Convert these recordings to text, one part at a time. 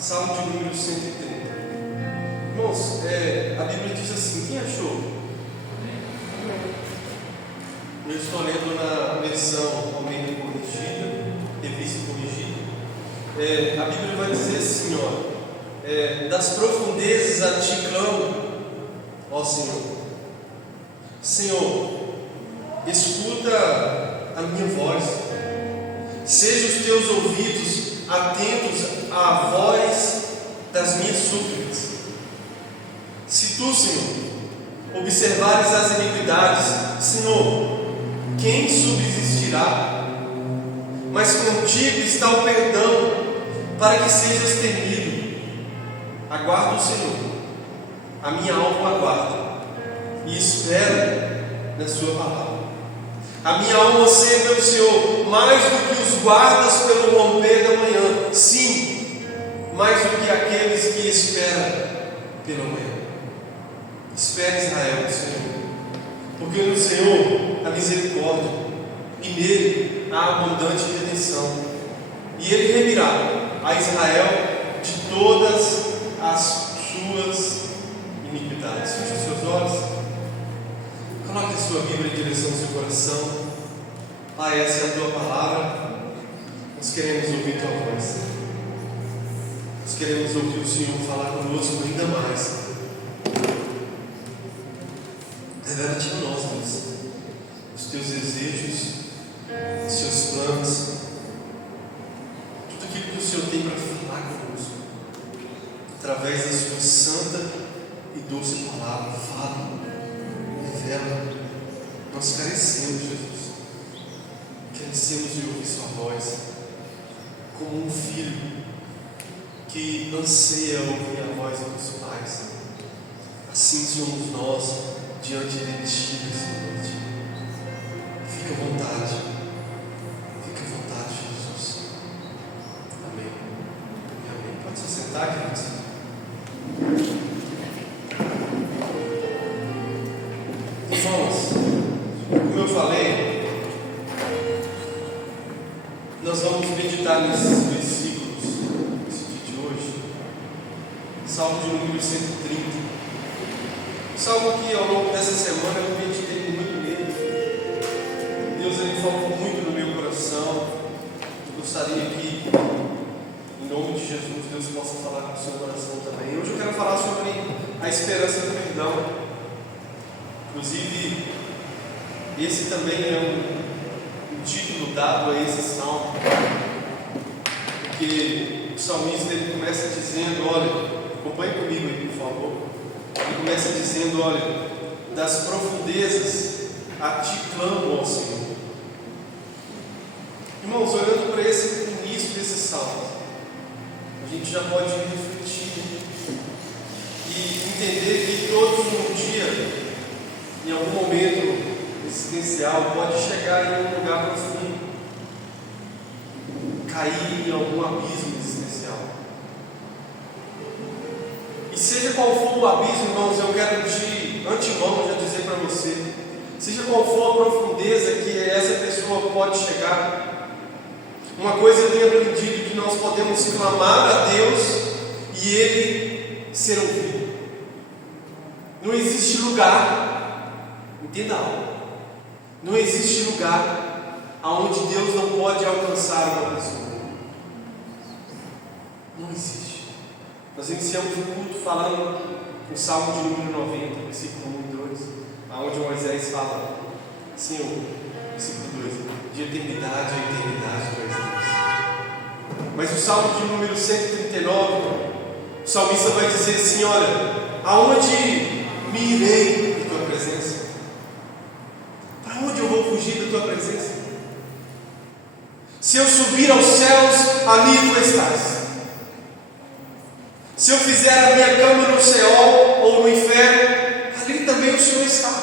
Salmo de número 130. Irmãos, a Bíblia diz assim: quem achou? Eu estou lendo na versão Almeida corrigida, revista corrigida. A Bíblia vai dizer assim, das profundezas a ti clamo, ó Senhor. Senhor, escuta a minha voz, sejam os teus ouvidos atentos à voz das minhas súplicas. Se tu, Senhor, observares as iniquidades, Senhor, quem subsistirá? Mas contigo está o perdão, para que sejas temido. Aguardo o Senhor, a minha alma aguarda, e espero na sua palavra. A minha alma anseia pelo Senhor, mais do que os guardas pelo romper da manhã. Sim, mais do que aqueles que esperam pela manhã. Espere, Israel, no Senhor, porque no Senhor há misericórdia, e nele há abundante redenção, e ele remirá a Israel de todas as suas iniquidades. Feche os seus olhos, coloque a sua Bíblia em direção ao seu coração. Pai, essa é a tua palavra, nós queremos ouvir tua voz, nós queremos ouvir o Senhor falar conosco ainda mais. Revela-te a nós, Deus, os teus desejos, os seus planos, tudo aquilo que o Senhor tem para falar conosco, através da sua santa e doce palavra. Fala, revela. Nós carecemos, Jesus, carecemos de ouvir sua voz, como um filho que anseia ouvir a voz dos pais. Assim somos nós diante de ti nessa noite. Fica à vontade, Jesus. Amém. Amém. Pode se sentar, queridos. Irmãos, como eu falei, nós vamos meditar nesses versículos nesse dia de hoje. Salmo de número 130. Salmo que ao longo dessa semana eu meditei muito nele. Deus ele falou muito no meu coração. Eu gostaria que, em nome de Jesus, Deus possa falar com o seu coração também. Hoje eu quero falar sobre a esperança do perdão. Inclusive, esse também é um título dado a esse salmo, porque o salmista ele começa dizendo, olha, acompanhe comigo aí, por favor. Ele começa dizendo, olha, das profundezas a ti clamo, ó Senhor. Irmãos, olhando para esse início desse salmo, a gente já pode refletir e entender que todos um dia, em algum momento existencial, pode chegar em um lugar profundo, cair em algum abismo existencial. E seja qual for o abismo, irmãos, eu quero de antemão já dizer para você, seja qual for a profundeza que essa pessoa pode chegar, uma coisa eu tenho aprendido, que nós podemos clamar a Deus e Ele ser ouvido. Não existe lugar, entenda algo, não existe lugar aonde Deus não pode alcançar uma pessoa. Não existe. Nós iniciamos o culto falando o Salmo de número 90, versículo 1 e 2, onde Moisés fala, Senhor, versículo 2, de eternidade a eternidade tu és Deus. Mas o Salmo de número 139, o salmista vai dizer assim, olha, aonde me irei da tua presença? Para onde eu vou fugir da tua presença? Se eu subir aos céus, ali tu estás. Se eu fizer a minha cama no Seol ou no inferno, ali também o Senhor está.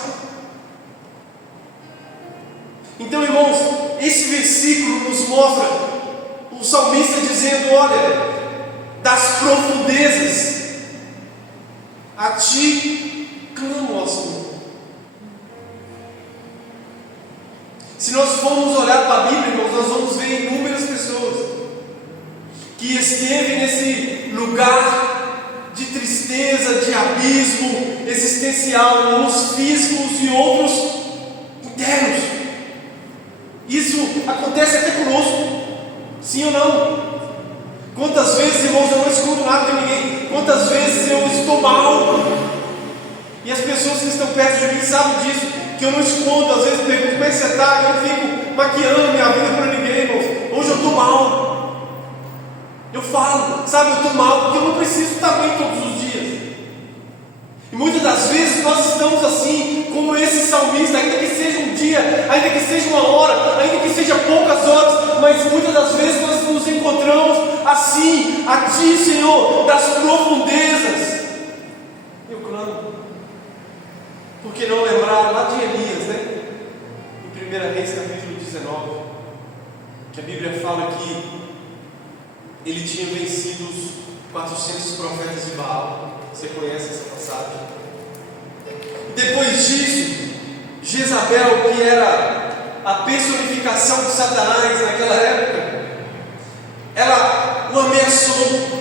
Então, irmãos, esse versículo nos mostra o salmista dizendo, olha, das profundezas a ti clamo, ó Senhor. Se nós formos olhar para a Bíblia, irmãos, nós vamos ver inúmeras pessoas que esteve nesse lugar abismo existencial, uns físicos e outros internos. Isso acontece até conosco, sim ou não? Quantas vezes, irmãos, eu não escuto nada de ninguém, quantas vezes eu estou mal, e as pessoas que estão perto de mim sabem disso, que eu não escondo, às vezes pergunto como é que você está, e eu fico maquiando minha vida para ninguém, irmãos. Hoje eu estou mal, eu falo, sabe, eu estou mal, porque eu não preciso estar bem todos os dias. E muitas das vezes nós estamos assim, como esse salmista, ainda que seja um dia, ainda que seja uma hora, ainda que seja poucas horas, mas muitas das vezes nós nos encontramos assim, a Ti, Senhor, das profundezas. Eu clamo. Por que não lembrar lá de Elias, né? Em 1 Reis capítulo 19, que a Bíblia fala que ele tinha vencido os 400 profetas de Baal. Você conhece essa passagem? Depois disso, Jezabel, que era a personificação de Satanás naquela época, ela o ameaçou.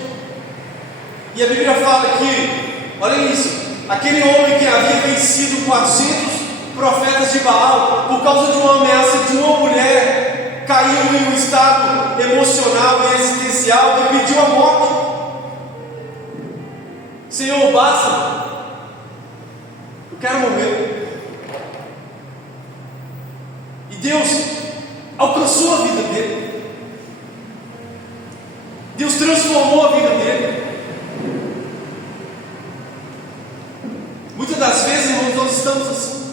E a Bíblia fala que, olha isso, aquele homem que havia vencido 400 profetas de Baal, por causa de uma ameaça de uma mulher, caiu em um estado emocional e existencial e pediu a morte. Senhor, basta, eu quero morrer. E Deus alcançou a vida dele, Deus transformou a vida dele. Muitas das vezes, irmãos, nós estamos assim,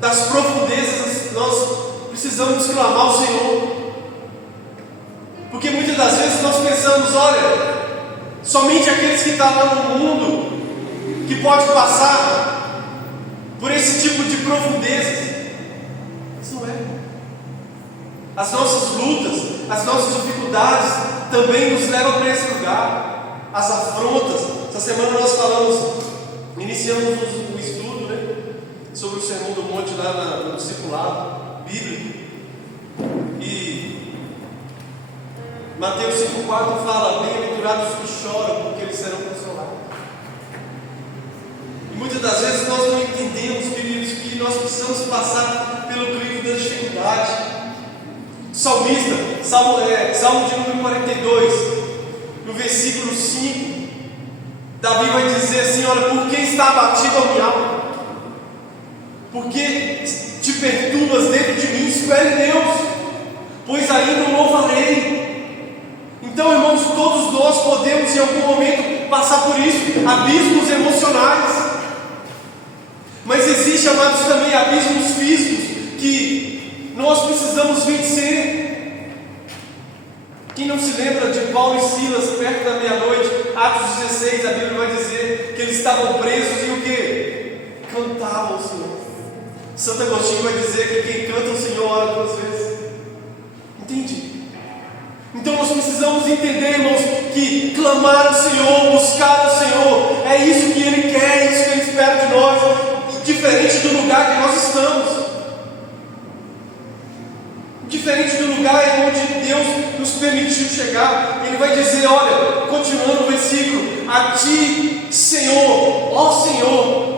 das profundezas, nós precisamos clamar ao Senhor, porque muitas das vezes nós pensamos, olha, somente aqueles que estão lá no mundo que pode passar por esse tipo de profundezas. Mas não é. As nossas lutas, as nossas dificuldades também nos levam para esse lugar. As afrontas. Essa semana nós iniciamos o estudo, né, sobre o Sermão do Monte lá no discipulado bíblico. E Mateus 5,4 fala: bem-aventurados os que choram, porque eles serão consolados. E muitas das vezes nós não entendemos, queridos, que nós precisamos passar pelo crivo da dificuldade. Salmista, Salmo de número 42, no versículo 5, Davi vai dizer assim: olha, por que está abatido a minha alma? Por que te perturbas dentro de mim? Espere Deus, pois ainda o louvarei. Então, irmãos, todos nós podemos em algum momento passar por isso, abismos emocionais. Mas existe, amados, também abismos físicos que nós precisamos vencer. Quem não se lembra de Paulo e Silas perto da meia-noite, Atos 16, a Bíblia vai dizer que eles estavam presos e o que? Cantavam o Senhor. Santo Agostinho vai dizer que quem canta o Senhor ora 2 vezes. Entende? Então nós precisamos entender, irmãos, que clamar ao Senhor, buscar ao Senhor, é isso que Ele quer, é isso que Ele espera de nós, diferente do lugar que nós estamos, diferente do lugar onde Deus nos permitiu chegar. Ele vai dizer, olha, continuando o versículo: a Ti, Senhor, ó Senhor.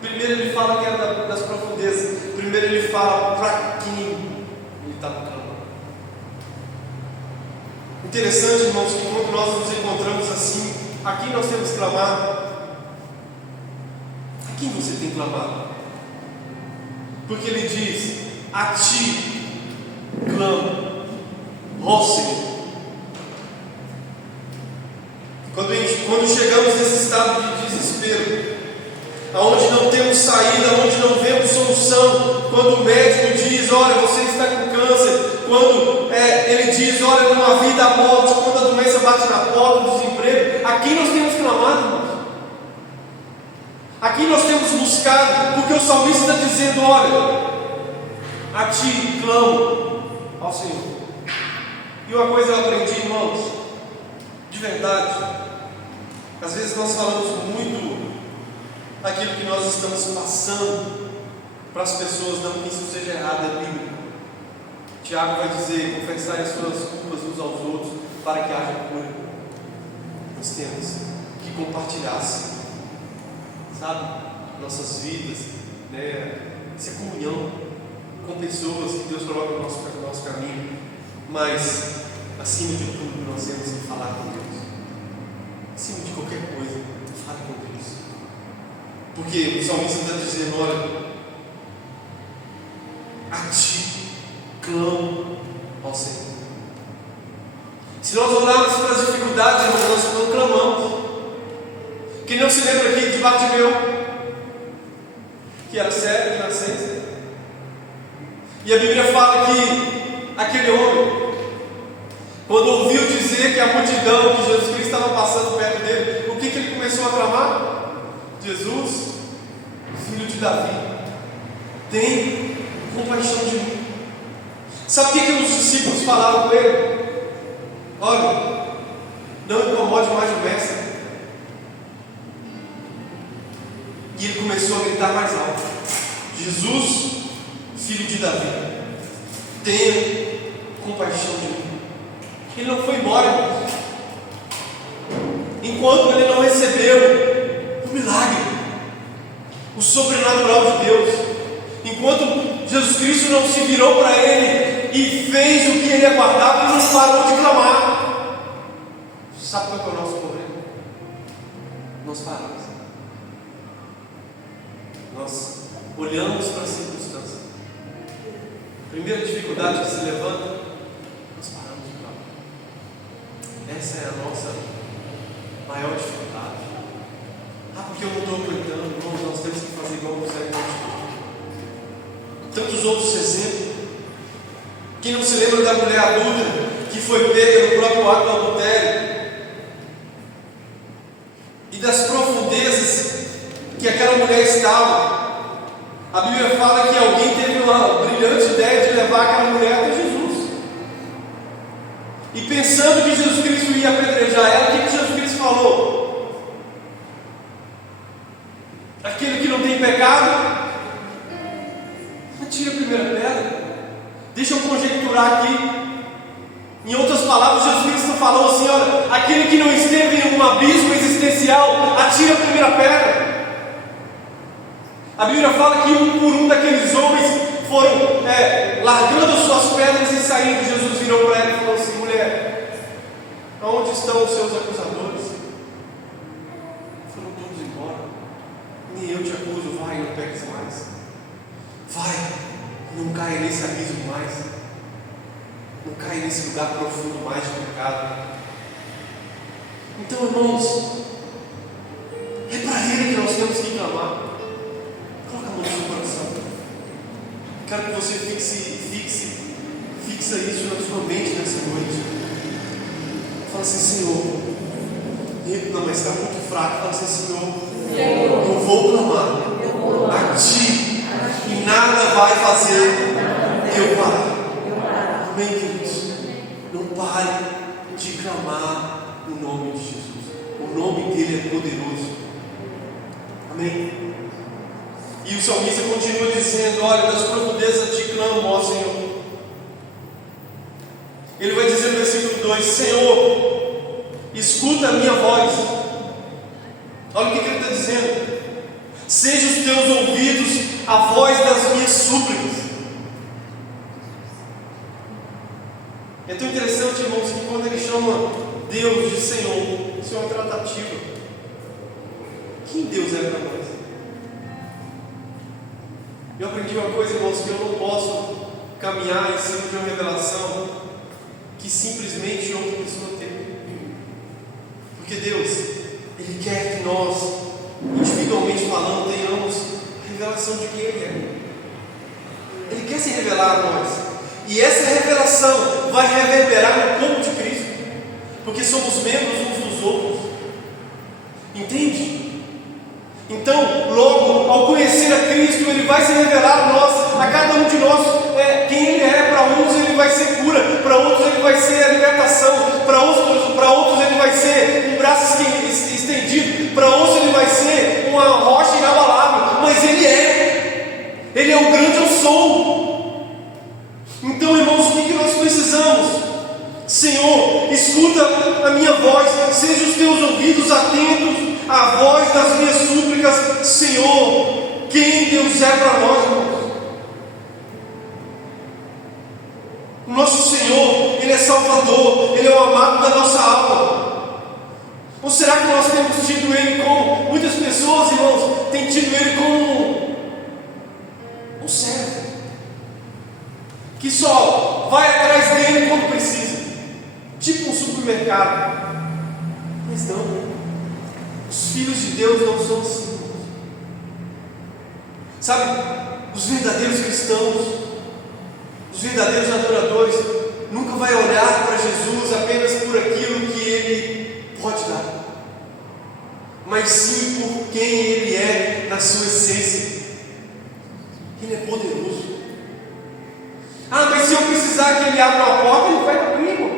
Primeiro ele fala que era das profundezas, primeiro ele fala para quem ele estava clamando. Interessante, irmãos, que quando nós nos encontramos assim, a quem nós temos que clamar? A quem você tem clamado? Porque ele diz: a Ti clamo, ó Senhor. Quando chegamos nesse estado de desespero, aonde não temos saída, onde não vemos solução, quando o médico diz: olha, você está com câncer, quando ele diz: olha, não há vida à morte, quando a doença bate na porta, o desemprego, a quem nós temos clamado, irmãos? A quem nós temos buscado? Porque o salmista está dizendo: olha, a Ti clamo, ao Senhor. E uma coisa eu aprendi, irmãos, de verdade, às vezes nós falamos muito aquilo que nós estamos passando para as pessoas, não que isso seja errado, é bíblico. Tiago vai dizer: confessai as suas culpas uns aos outros para que haja cura. Nós temos que compartilhar, sabe, nossas vidas, né? Essa comunhão com pessoas que Deus coloca no nosso caminho, mas acima de tudo nós temos que falar com Deus. Acima de qualquer coisa, fale com Deus, porque o salmista está dizendo: olha, a ti clamo ao Senhor. Se nós olharmos para as dificuldades, irmãos, nós não clamamos. Quem não se lembra aqui de Bartimeu, que era cego de nascença? E a Bíblia fala que aquele homem, quando ouviu dizer que a multidão, que Jesus Cristo estava passando perto dele, o que ele começou a clamar? Jesus, filho de Davi, tem compaixão de mim. Sabe o que os discípulos falaram com ele? Olha, não incomode mais o mestre. E ele começou a gritar mais alto: Jesus, filho de Davi, tenha compaixão de mim. Ele não foi embora, irmãos, enquanto ele não recebeu o milagre, o sobrenatural de Deus. Enquanto Jesus Cristo não se virou para ele e fez o que ele aguardava, ele não parou de clamar. Sabe qual é o nosso problema? Nós paramos. Nós olhamos para a circunstância. Primeira dificuldade que se levanta, nós paramos de clamar. Essa é a nossa maior dificuldade. Porque eu não estou aguentando, irmãos, nós temos que fazer igual o José. Tantos outros exemplos. Quem não se lembra da mulher adúltera que foi pega no próprio ato do adultério, e das profundezas que aquela mulher estava? A Bíblia fala que alguém teve uma brilhante ideia de levar aquela mulher até Jesus, e pensando que Jesus Cristo ia apedrejar ela, o que Jesus Cristo falou? Aquele que não tem pecado, atire a primeira pedra. Deixa eu conjecturar aqui. Em outras palavras, Jesus Cristo falou assim: olha, aquele que não esteve em um abismo existencial, atire a primeira pedra. A Bíblia fala que um por um daqueles homens foram largando suas pedras e saindo. Jesus virou para ela e falou assim: mulher, aonde estão os seus acusadores? Foram todos embora. Nem eu te acuso, vai, não peques mais. Vai, não caia nesse abismo mais. Não caia nesse lugar profundo mais de pecado. Então, irmãos, é para Ele que nós temos que clamar. Coloca a mão no seu coração. Quero que você fixa isso na sua mente nessa noite. Fala assim: Senhor, não, mas está muito fraco. Fala assim: Senhor, eu vou clamar a Ti, e nada vai fazer eu parar. Amém, queridos? Não pare de clamar o nome de Jesus. O nome dele é poderoso. Amém? E o salmista continua dizendo: olha, das profundezas te clamo, ó Senhor. Ele vai dizer no versículo 2: Senhor, escuta a minha voz. Olha o que ele está dizendo: seja os teus ouvidos a voz das minhas súplicas. É tão interessante, irmãos, que quando ele chama Deus de Senhor, isso é uma tratativa. Quem Deus é para nós? Eu aprendi uma coisa, irmãos, que eu não posso caminhar em cima de uma revelação que simplesmente outra pessoa teve. Porque Deus, Ele quer que nós, individualmente falando, tenhamos a revelação de quem Ele é. Ele quer se revelar a nós. E essa revelação vai reverberar no corpo de Cristo, porque somos membros uns dos outros. Entende? Então, logo, ao conhecer a Cristo, Ele vai se revelar a nós, a cada um de nós, quem Ele é. Para uns Ele vai ser cura, para outros Ele vai ser a libertação, para outros Ele vai ser um braço estendido, para outros Ele vai ser uma rocha inabalável, mas Ele é o grande eu sou. Então, irmãos, o que nós precisamos? Senhor, Senhor, escuta a minha voz, sejam os teus ouvidos atentos à voz das minhas súplicas. Senhor, quem Deus é para nós, irmãos? O nosso Senhor, Ele é Salvador, Ele é o amado da nossa alma. Ou será que nós temos tido Ele como, muitas pessoas, irmãos, têm tido Ele como um servo, que só vai atrás dele quando precisa, tipo um supermercado? Mas não, os filhos de Deus não são assim. Sabe, os verdadeiros cristãos, os verdadeiros adoradores, nunca vai olhar para Jesus apenas por aquilo que Ele pode dar, mas sim por quem Ele é na sua essência. Ele é poderoso. Ah, mas se eu precisar que Ele abra uma porta, Ele vai abrir, irmão.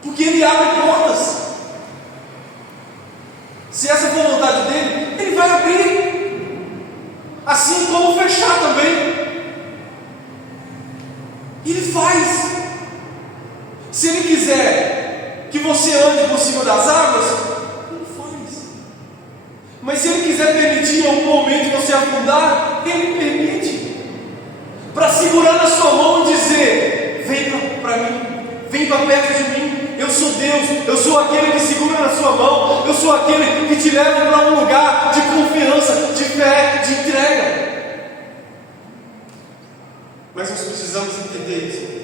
Porque Ele abre portas. Se essa for a vontade dEle, Ele vai abrir, assim como fechar também. Ele faz. Se Ele quiser que você ande por cima das águas, Ele faz. Mas se Ele quiser permitir em algum momento você afundar, Ele permite, para segurar na sua mão e dizer: vem para mim, vem para perto de mim. Eu sou Deus, eu sou aquele que segura na sua mão, eu sou aquele que te leva para um lugar de confiança, de fé, de entrega. Mas nós precisamos entender isso.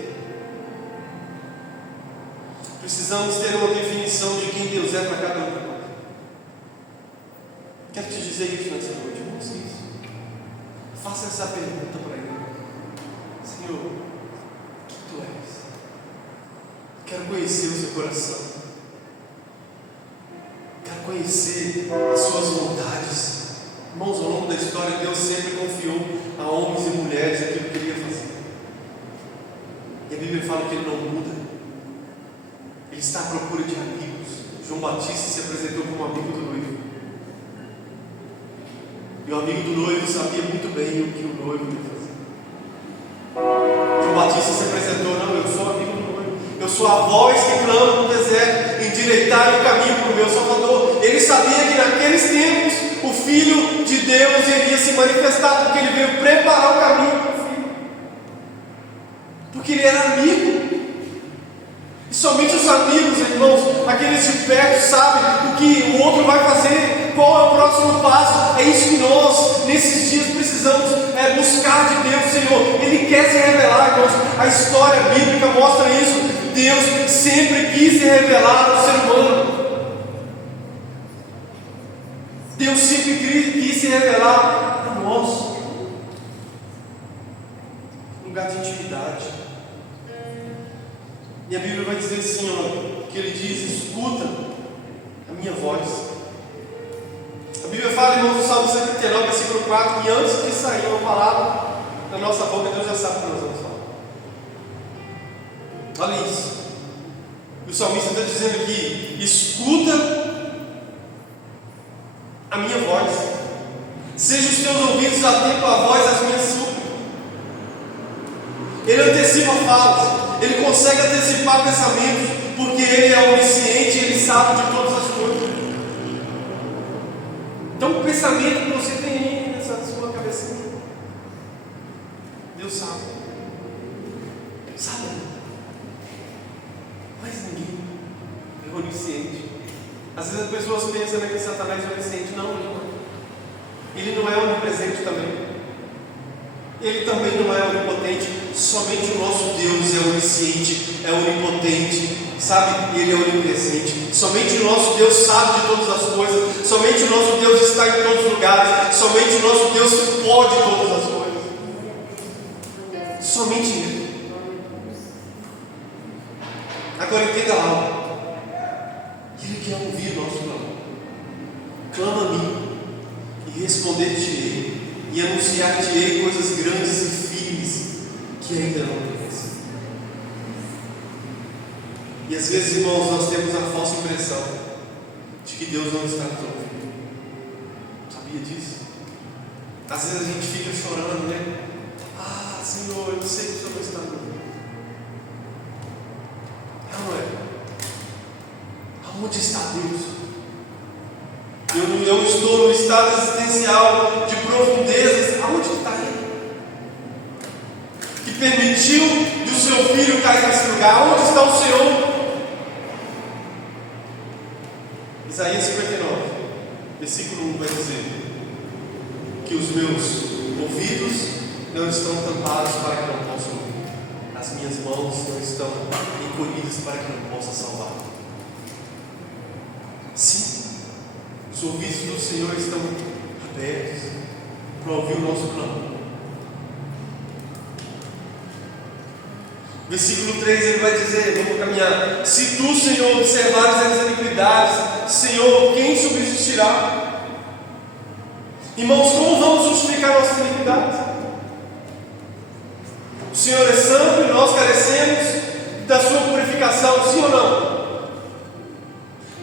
Precisamos ter uma definição de quem Deus é para cada um de nós. Quero te dizer isso nessa noite, irmãos. Faça essa pergunta para Ele: Senhor, o que Tu és? Quero conhecer o Seu coração. Quero conhecer as Suas vontades. Irmãos, ao longo da história, Deus sempre confiou a homens e mulheres aquilo que Ele ia fazer. E a Bíblia fala que Ele não muda. Ele está à procura de amigos. João Batista se apresentou como amigo do noivo. E o amigo do noivo sabia muito bem o que o noivo ia fazer. João Batista se apresentou: não, eu sou amigo do noivo. Eu sou a voz que clama no deserto: endireitai o caminho para o meu Salvador. Ele sabia que naqueles tempos o Filho de Deus iria se manifestar, porque Ele veio preparar o caminho para o Filho. Porque Ele era amigo. E somente os amigos, irmãos, aqueles de perto, sabem o que o outro vai fazer, qual é o próximo passo. É isso que nós, nesses dias, precisamos buscar de Deus. Senhor, Ele quer se revelar, irmãos. A história bíblica mostra isso. Deus sempre quis se revelar ao ser humano. Deus sempre quis se revelar a nós. Um lugar de intimidade. E a Bíblia vai dizer assim, ó, que Ele diz: escuta a minha voz. A Bíblia fala, irmãos, no Salmo 139, versículo 4, que antes de sair uma palavra da nossa boca, Deus já sabe o que nós vamos falar. Olha isso. O salmista está dizendo aqui: escuta a minha voz, sejam os teus ouvidos atentos à voz das minhas súplicas. Ele antecipa falas, Ele consegue antecipar pensamentos, porque Ele é onisciente e Ele sabe de todas as coisas. Então o pensamento que você tem aí nessa sua cabecinha, Deus sabe. Sabe? Mas ninguém é onisciente. Às vezes as pessoas pensam que Satanás é onisciente. Não, não. Ele não é onipresente também. Ele também não é onipotente. Somente o nosso Deus é onisciente, é onipotente, sabe? Ele é onipresente. Somente o nosso Deus sabe de todas as coisas. Somente o nosso Deus está em todos os lugares. Somente o nosso Deus pode todas as coisas. Somente Ele. Agora entenda algo. Ele quer ouvir o nosso clamor. Clama a mim e responder-te-ei, e anunciar-te-ei coisas grandes e firmes que ainda não conheces. E às vezes, irmãos, nós temos a falsa impressão de que Deus não está nos ouvindo. Sabia disso? Às vezes a gente fica chorando, né? Ah, Senhor, eu sei que o Senhor não está me ouvindo. Não é? Onde está Deus? Eu estou no estado existencial de profundezas. Aonde está Ele? Que permitiu que o seu filho cair nesse lugar. Onde está o Senhor? Isaías 59, versículo 1 vai dizer que os meus ouvidos não estão tampados para que não possam ouvir. As minhas mãos não estão encolhidas para que não possa salvar. Sim, os ouvidos do Senhor estão abertos para ouvir o nosso clamor. Versículo 3 ele vai dizer, vamos caminhar: se tu, Senhor, observares as iniquidades, Senhor, quem subsistirá? Irmãos, como vamos justificar nossas iniquidades? O Senhor é santo e nós carecemos da sua purificação, sim ou não?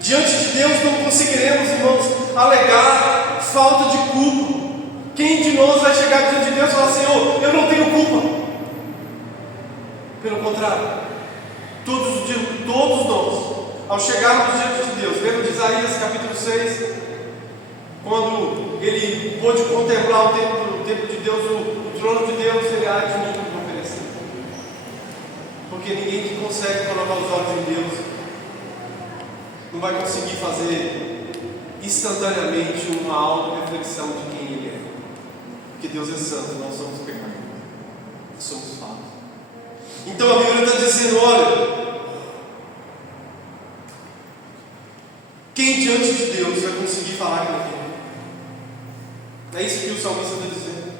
Diante de Deus não conseguiremos, irmãos, alegar falta de culpa. Quem de nós vai chegar diante de Deus e falar: Senhor, eu não tenho culpa? Pelo contrário, todos nós, ao chegarmos diante de Deus, lembra de Isaías capítulo 6, quando ele pôde contemplar o templo de Deus, o trono de Deus, ele há de muito oferecer. Porque ninguém que consegue colocar os olhos em Deus não vai conseguir fazer instantaneamente uma auto-reflexão de quem Ele é. Porque Deus é santo, nós somos pecadores, somos falhos. Então a Bíblia está dizendo: olha, quem diante de Deus vai conseguir falar que não tem? É isso que o salmista está dizendo.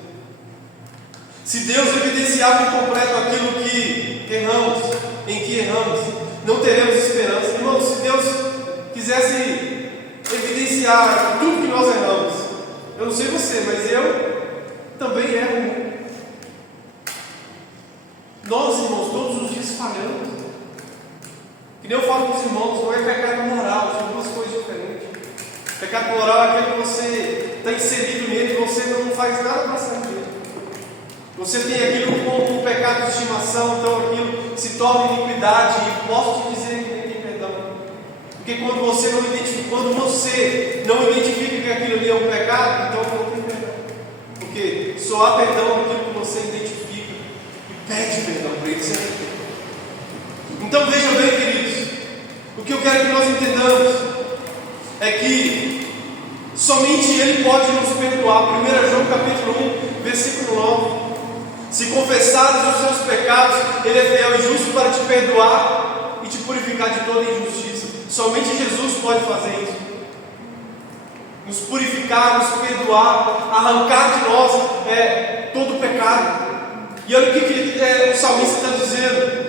Se Deus evidenciar por completo aquilo que erramos, em que erramos, não teremos esperança. Irmãos, se Deus quisesse evidenciar tudo que nós erramos, eu não sei você, mas eu também erro. Nós, irmãos, todos os dias falhamos. Que nem eu falo com os irmãos, não é pecado moral, são duas coisas diferentes. Pecado moral é aquele que você está inserido nele e você não faz nada para sair dele. Você tem aquilo como um pecado de estimação, então aquilo se torna iniquidade, e posso te dizer que nem tem perdão. Porque quando você não identifica que aquilo ali é um pecado, então não tem perdão. Porque só há perdão naquilo que você identifica e pede perdão para ele sempre. Então vejam bem, queridos, o que eu quero que nós entendamos é que somente Ele pode nos perdoar. 1 João capítulo 1, versículo 9: se confessares os seus pecados, Ele é fiel e justo para te perdoar e te purificar de toda injustiça. Somente Jesus pode fazer isso, nos purificar, nos perdoar, arrancar de nós todo o pecado. E olha o que o salmista está dizendo: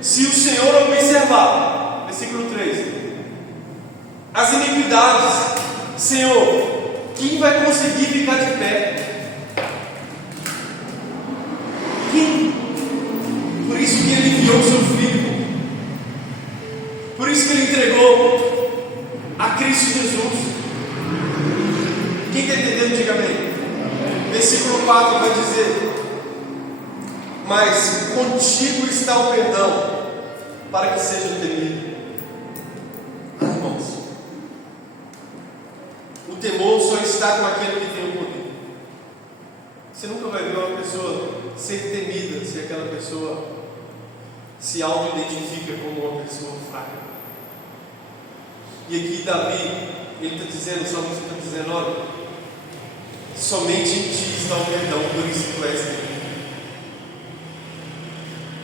se o Senhor observar, versículo 3, as iniquidades, Senhor, quem vai conseguir ficar de pé? Quem? Por isso que Ele enviou o seu Filho, por isso que Ele entregou a Cristo Jesus. Quem está entendendo, diga amém. Versículo 4 vai dizer: mas contigo está o perdão, para que seja temido. Irmãos, o temor só está com aquele que tem o poder. Você nunca vai ver uma pessoa ser temida se aquela pessoa se auto-identifica como uma pessoa fraca. E aqui Davi, ele está dizendo, o salmista está dizendo: olha, somente em ti está o perdão, por isso tu és temido.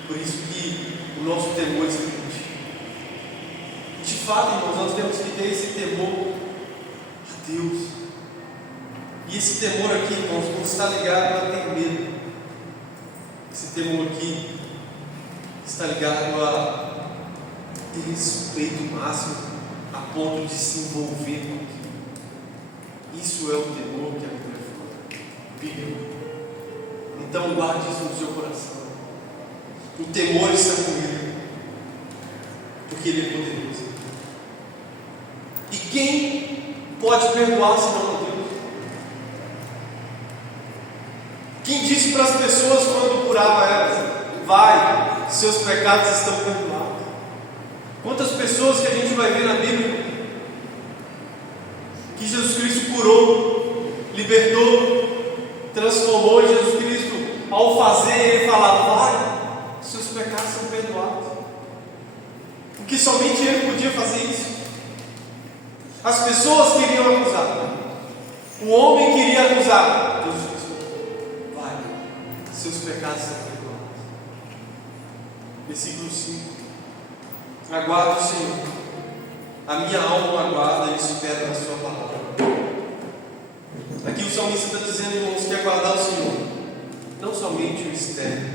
Por isso que o nosso temor é grande. De fato, irmãos, nós temos que ter esse temor a Deus. E esse temor aqui, irmãos, não está ligado a ter medo. Esse temor aqui está ligado a ter respeito máximo, a ponto de se envolver com aquilo. Isso é o temor que a Bíblia fala. Bíblia. Então guarde isso no seu coração. O temor está com Ele, porque Ele é poderoso. E quem pode perdoar se não a Deus? Quem disse para as pessoas quando curava elas: vai, seus pecados estão perdoados? Quantas pessoas que a gente vai ver na Bíblia que Jesus Cristo curou, libertou, transformou, e Jesus Cristo, ao fazer, Ele falava: vai, seus pecados são perdoados. Porque somente Ele podia fazer isso. As pessoas queriam acusar, o homem queria acusar. Jesus Cristo: vai, seus pecados são perdoados. Versículo 5: aguardo o Senhor, a minha alma aguarda e espera na sua palavra. Aqui o salmista está dizendo, irmãos, que aguardar o Senhor, não somente o externo,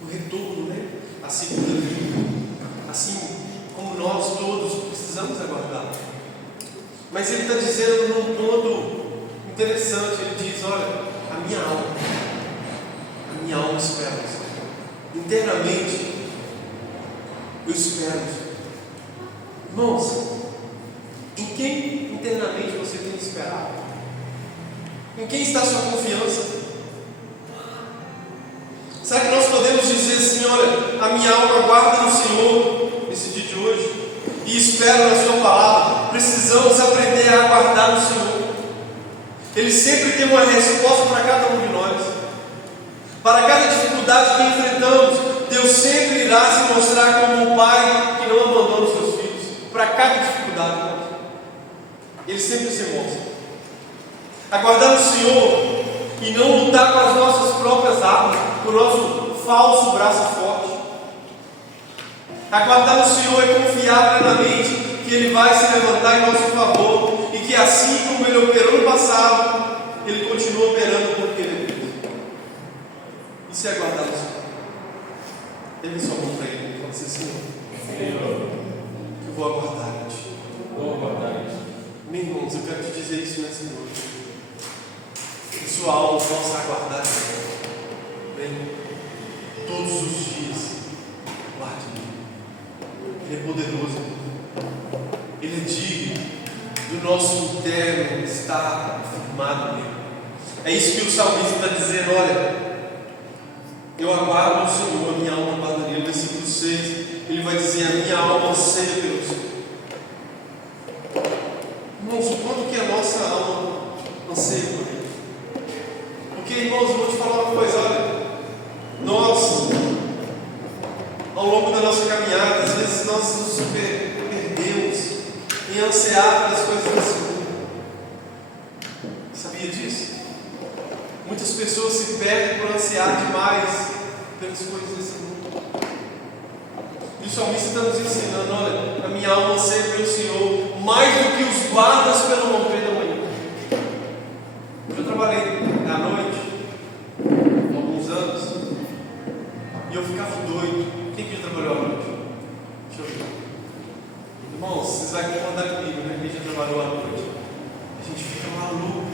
o retorno, né? A segunda vinda, assim como nós todos precisamos aguardar. Mas ele está dizendo num ponto interessante. Ele diz: olha, a minha alma espera o Senhor. Internamente eu espero o Senhor. Irmãos, em quem internamente você tem esperado? Em quem está a sua confiança? Será que nós podemos dizer assim: olha, a minha alma aguarda no Senhor nesse dia de hoje e espero na sua palavra? Precisamos aprender a aguardar no Senhor. Ele sempre tem uma resposta para cada um de nós. Para cada dificuldade que enfrentamos, Deus sempre irá se mostrar como um pai que não abandona os seus filhos. Para cada dificuldade, Ele sempre se mostra. Aguardar no Senhor e não lutar com as nossas próprias armas, com o nosso falso braço forte. Aguardar no Senhor é confiar plenamente que Ele vai se levantar em nosso favor e que, assim como Ele operou no passado, Ele continua operando porque Ele é Deus. Isso é aguardar no Senhor. Ele só mão para Ele e fala assim: Senhor, eu vou aguardar em Ti. Vou aguardar em Ti. Meus irmãos, eu quero te dizer isso nessa noite. Que sua alma possa aguardar em Deus. Bem, todos os dias, guarde Ele. Ele é poderoso. Ele é digno do nosso interno estar firmado nele. É isso que o salmista está dizendo: olha, eu aguardo o Senhor, a minha alma aguarda nele. No versículo 6, ele vai dizer: a minha alma anseia pelo Senhor. Irmãos, quanto que a nossa alma anseia por Ele? Porque, irmãos, eu vou te falar uma coisa: olha, nós, ao longo da nossa caminhada, às vezes nós nos perdemos em ansiar pelas coisas desse mundo. Sabia disso? Muitas pessoas se perdem por ansiar demais pelas coisas desse mundo. E o salmista está nos ensinando: olha, a minha alma anseia pelo Senhor, mais do que os guardas pelo romper da manhã. Eu trabalhei à noite, há alguns anos, e eu ficava doido. Quem que já trabalhou à noite? Deixa eu ver. Irmãos, vocês vão concordar comigo, né? Quem já trabalhou à noite? A gente fica maluco,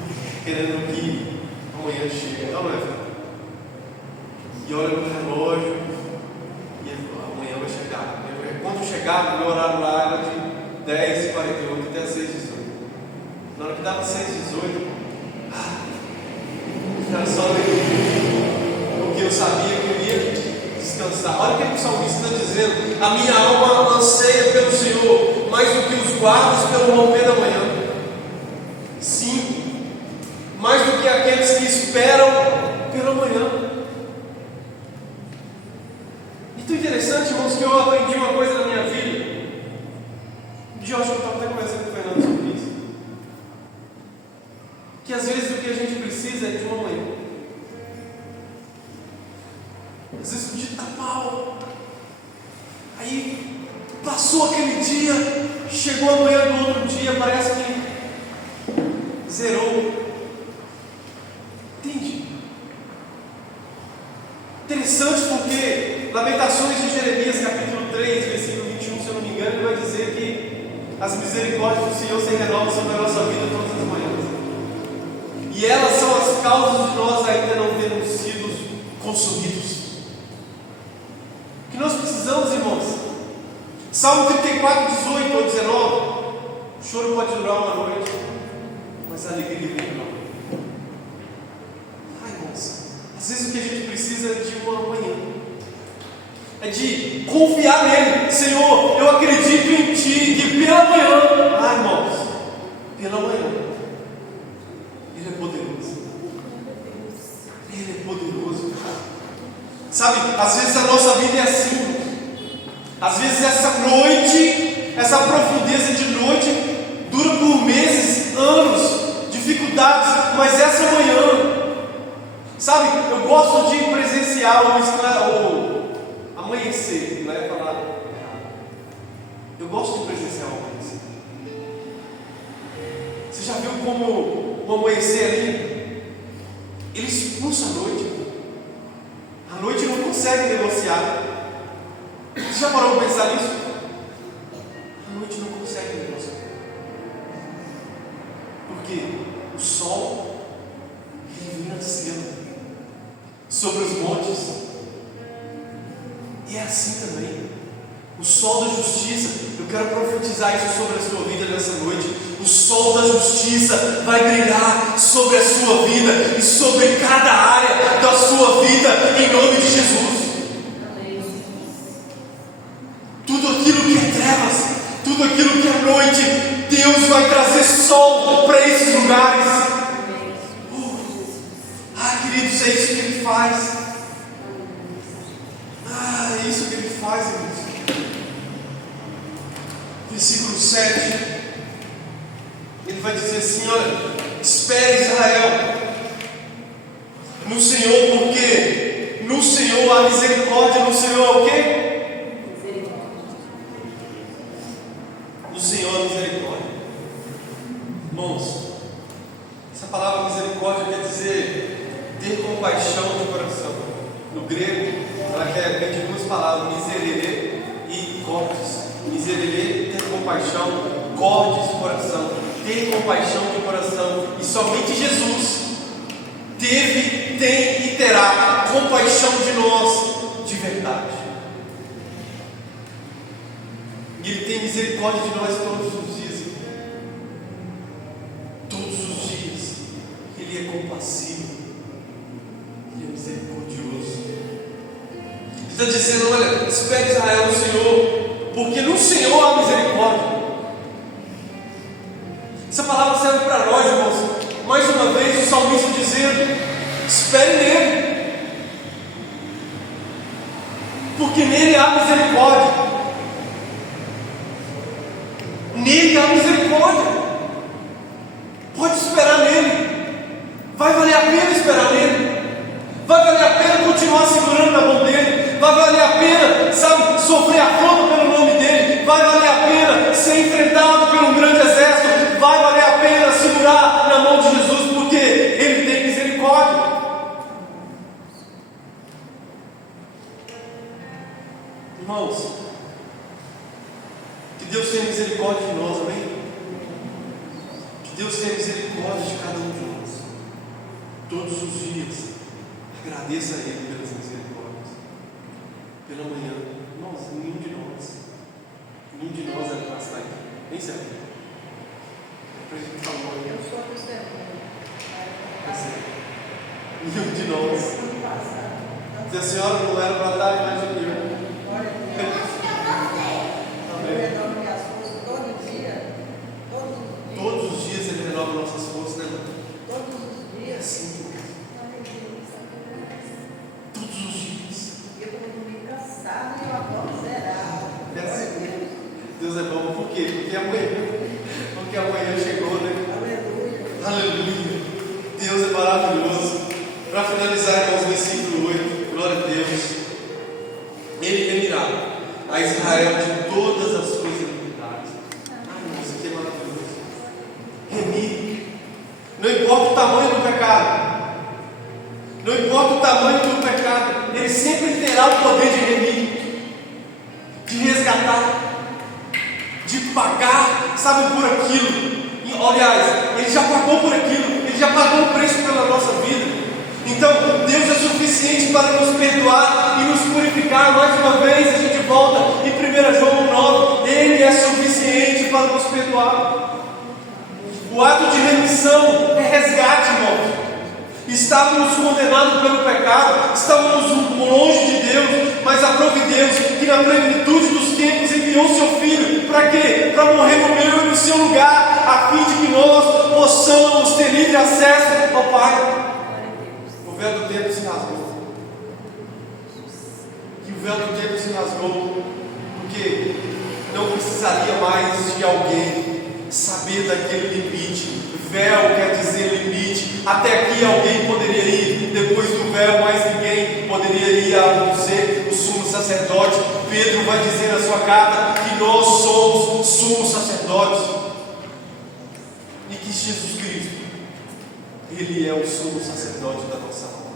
querendo que amanhã chega, não é? E olha no relógio, e amanhã vai chegar. Quando chegar, o meu horário lá era de 10h48 até 6h18. Na hora que dava 6h18, era só porque eu sabia que eu ia descansar. Olha o que o salmista está dizendo: a minha alma anseia pelo Senhor, mais do que os guardas pelo romper da manhã. Sim, mais do que aqueles que esperam pela manhã. E tão interessante, irmãos, que eu aprendi uma coisa na minha vida. De hoje eu estava até conversando com o Fernando sobre isso. Que às vezes o que a gente precisa é de uma manhã. Às vezes o dia está mal. Aí passou aquele dia, chegou a manhã do outro dia, parece que zerou. Entende? Interessante porque Lamentações de Jeremias, capítulo 3, versículo 21, se eu não me engano, ele vai dizer que as misericórdias do Senhor se renovam sobre a nossa vida todas as manhãs. E elas são as causas de nós ainda não termos sido consumidos. O que nós precisamos, irmãos? Salmo 34, 18 ou 19. O choro pode durar uma noite, mas a alegria vem pela manhã. Ai, irmãos, às vezes o que a gente precisa é de uma manhã. é de confiar nele. Senhor, eu acredito em Ti, que pela manhã, irmãos, pela manhã, Ele é poderoso. Ele é poderoso. Sabe, às vezes a nossa vida é assim. Às vezes essa noite, essa profundeza de noite, dura por meses, anos, dificuldades, mas essa manhã, sabe, eu gosto de presenciar o amanhecer, não é falar. Eu gosto de presenciar o amanhecer. Você já viu como o amanhecer ali, ele expulsa a noite? A noite não consegue negociar. Você já parou para pensar nisso? A noite não consegue negociar. Porque o sol, ele vem nascendo sobre os montes. E é assim também. O sol da justiça, eu quero profetizar isso sobre a sua vida nessa noite. O sol da justiça vai brilhar sobre a sua vida e sobre cada área da sua vida, em nome de Jesus. Tudo aquilo que é trevas, tudo aquilo que é noite, Deus vai trazer sol para esses lugares. Queridos, é isso que Ele faz. É isso que Ele faz, irmãos. Versículo 7, Ele vai dizer assim: olha, espere Israel no Senhor, porque no Senhor há misericórdia. No Senhor há o quê? No Senhor há misericórdia. Irmãos, essa palavra misericórdia quer dizer ter compaixão de coração. No grego, ela vem de duas palavras: miserere e cortes. Miserere, ter compaixão; cortes, coração. Ter compaixão de coração. E somente Jesus teve, tem e terá compaixão de nós de verdade. E Ele tem misericórdia de nós todos os dias. Todos os dias. Ele é compassivo. Ele é misericordioso. Ele está dizendo: olha, espere Israel no Senhor, porque no Senhor há misericórdia. Essa palavra serve para nós, irmãos. Mais uma vez o salmista dizendo: espere nele, porque nele há misericórdia. Nele há misericórdia. Pode esperar nele. Vai valer a pena esperar nele. Vai valer a pena continuar segurando na mão dele. Vai valer a pena, sabe, sofrer afronta pelo nome dele. Vai valer a pena ser enfrentado por um grande exército. Vai valer a pena segurar na mão de Jesus, porque Ele tem misericórdia. Irmãos, que Deus tenha misericórdia de nós, amém? Que Deus tenha misericórdia de cada um de nós. Todos os dias, agradeça a Ele pelas misericórdias. Pela manhã, irmãos, nenhum de nós é para estar aqui. Nem certo. Eu sou testemunha. Nenhum de nós. Se a senhora não era para estar, imagine eu. Glória a Deus. Ele renova minhas forças todo dia. Todos os dias Ele renova nossas forças, né? Todos os É dias. assim. Todos os dias. Eu vou dormir cansado e eu acordo zerado. É Glória a assim. Deus. Deus é bom, por quê? Porque amanhã chegou, né? Aleluia. Aleluia. Deus é maravilhoso. Para finalizar, irmãos, versículo 8, glória a Deus. Ele remirá a Israel de todas as suas iniquidades. Irmãos, isso aqui é maravilhoso. Remir. Não importa o tamanho do pecado. Não importa o tamanho do pecado. Ele sempre terá o poder de remir, de resgatar, de pagar, sabe, por aquilo. E, aliás, Ele já pagou por aquilo. Ele já pagou o preço pela nossa vida. Então, Deus é suficiente para nos perdoar e nos purificar. Mais uma vez, a gente volta em 1 João 9. Ele é suficiente para nos perdoar. O ato de remissão é resgate, irmãos. Estávamos condenados pelo pecado, estávamos longe de Deus, mas aprove Deus que na plenitude dos tempos enviou seu Filho. Para quê? Para morrer no meu e no seu lugar, a fim de que nós possamos ter livre acesso ao Pai. O véu do tempo se rasgou. E o véu do tempo se rasgou porque não precisaria mais de alguém saber daquele limite. Véu quer dizer limite. Até aqui alguém poderia ir, depois do véu mais ninguém poderia ir, a não ser o sumo sacerdote. Pedro vai dizer na sua carta que nós somos sumos sacerdotes e que Jesus Cristo, Ele é o sumo sacerdote da nossa alma.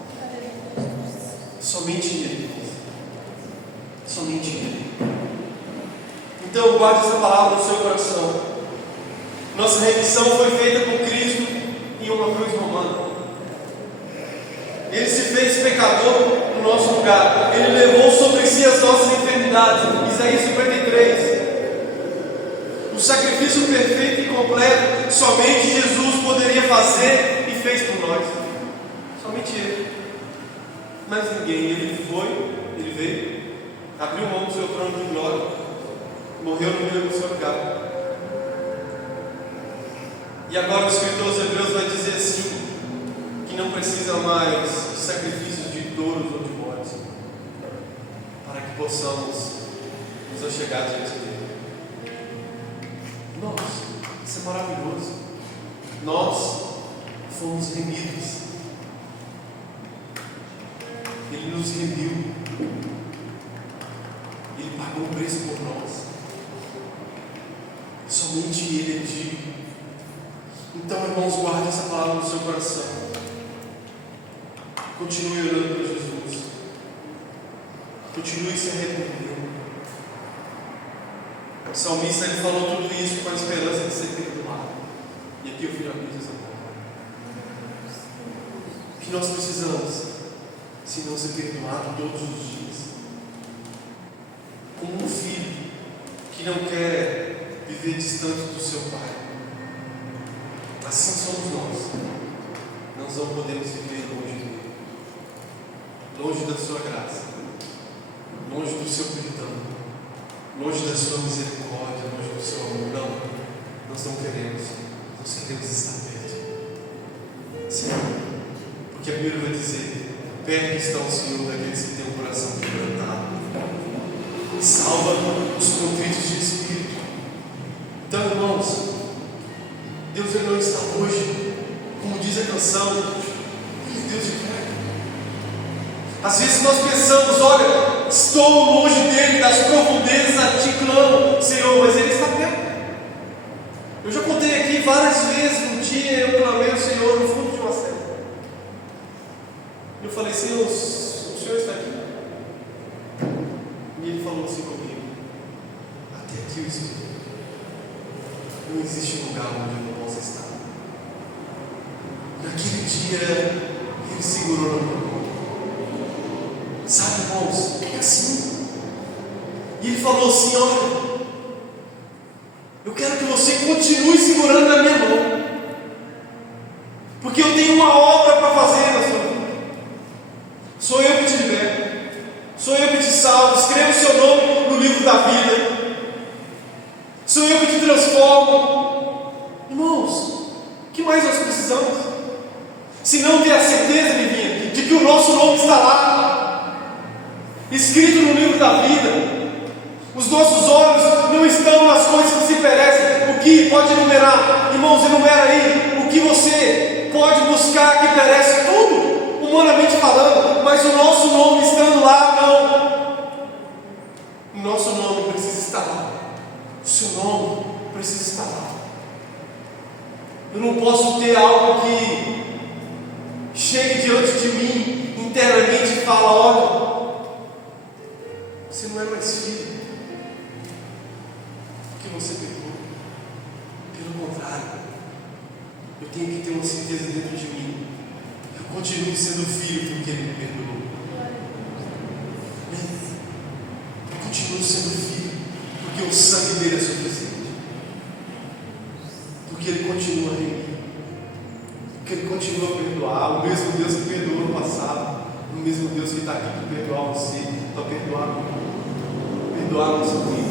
Somente Ele. Somente Ele. Então guarde essa palavra no seu coração. Nossa remissão foi feita por Cristo em uma cruz romana. Ele se fez pecador no nosso lugar. Ele levou sobre si as nossas enfermidades. Isaías 53. O sacrifício perfeito e completo somente Jesus poderia fazer e fez por nós. Somente Ele. Mas ninguém. Ele foi, Ele veio, abriu mão do seu trono de glória, morreu no meio do seu lugar. E agora o escritor aos Hebreus vai dizer assim, que não precisa mais de sacrifícios de touros ou de bodes, para que possamos nos achegar diante dele. Nossa, isso é maravilhoso. Nós fomos remidos. Ele nos remiu. Ele pagou o preço por nós. Somente Ele é digno. Então, irmãos, guarde essa palavra no seu coração. Continue orando por Jesus. Continue se arrependendo. O salmista ele falou tudo isso com a esperança de ser perdoado. E aqui eu finalizo essa palavra. O que nós precisamos, se não ser perdoado todos os dias? Como um filho que não quer viver distante do seu pai. Assim somos nós. Nós não podemos viver longe dele, longe da sua graça, longe do seu perdão, longe da sua misericórdia, longe do seu amor. Não, nós não queremos. Nós queremos estar perto. Senhor, porque a Bíblia vai dizer: perto está o Senhor daqueles que têm o coração quebrantado, e salva os contritos de espírito. Então, irmãos, Deus ele não está hoje, como diz a canção, Ele é Deus de fé. Às vezes nós pensamos: olha, estou longe dele, das profundezas a ti clamo, Senhor, mas Ele está perto. Eu já contei aqui várias vezes, um dia eu clamei ao Senhor no fundo de uma cela. Eu falei: Senhor, o Senhor está aqui? E Ele falou assim comigo: até aqui eu estou. Não existe lugar onde eu não possa estar. Naquele dia, Ele segurou na minha mão. Sabe, irmãos, é assim. E Ele falou assim: olha, eu quero que você continue segurando na minha mão, porque eu tenho uma obra para fazer na sua vida. Sou eu que te liberto, sou eu que te salvo, escrevo o seu nome no livro da vida. Sou eu que te transformo. Irmãos, o que mais nós precisamos? Se não ter a certeza, Livinha, de que o nosso nome está lá, escrito no livro da vida. Os nossos olhos não estão nas coisas que se perecem. O que pode enumerar? Irmãos, enumera aí o que você pode buscar que perece, tudo, humanamente falando. Mas o nosso nome estando lá, não. O nosso nome precisa estar lá. O seu nome precisa estar lá. Eu não posso ter algo que chegue diante de mim internamente e fala: olha, você não é mais filho, porque você pecou. Pelo contrário, eu tenho que ter uma certeza dentro de mim: eu continuo sendo filho porque Ele me perdoou. Eu continuo sendo filho porque o sangue dele é suficiente, porque Ele continua em mim, porque Ele continua a perdoar. O mesmo Deus que perdoou no passado, o mesmo Deus que está aqui para perdoar você, para perdoar nosso ruim.